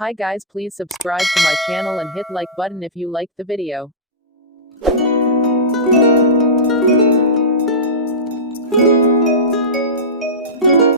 Hi guys, please subscribe to my channel and hit like button if you liked the video.